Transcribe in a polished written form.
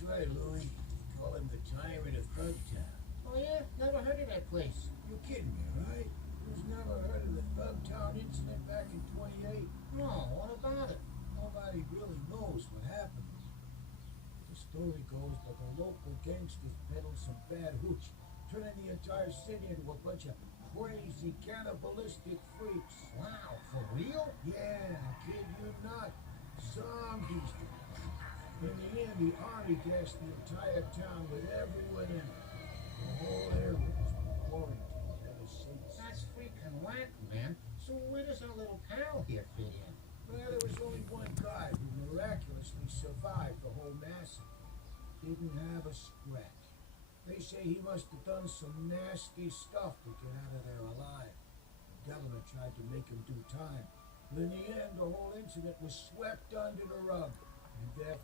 That's right, Louis. Call him the tyrant of Thugtown. Oh yeah? Never heard of that place. You're kidding me, right? Who's never heard of the Thugtown incident back in 28? No, what about it? Nobody really knows what happened. The story goes that the local gangsters peddled some bad hooch, turning the entire city into a bunch of crazy cannibalistic freaks. Wow, for real? Yeah, I kid you not. Zombies. In the end, the army gassed the entire town with everyone in it. The whole area has been quarantined ever since. That's freaking whack, man. So where does our little pal here fit in? Well, there was only one guy who miraculously survived the whole massacre. Didn't have a scratch. They say he must have done some nasty stuff to get out of there alive. The government tried to make him do time. But in the end, the whole incident was swept under the rug. And therefore,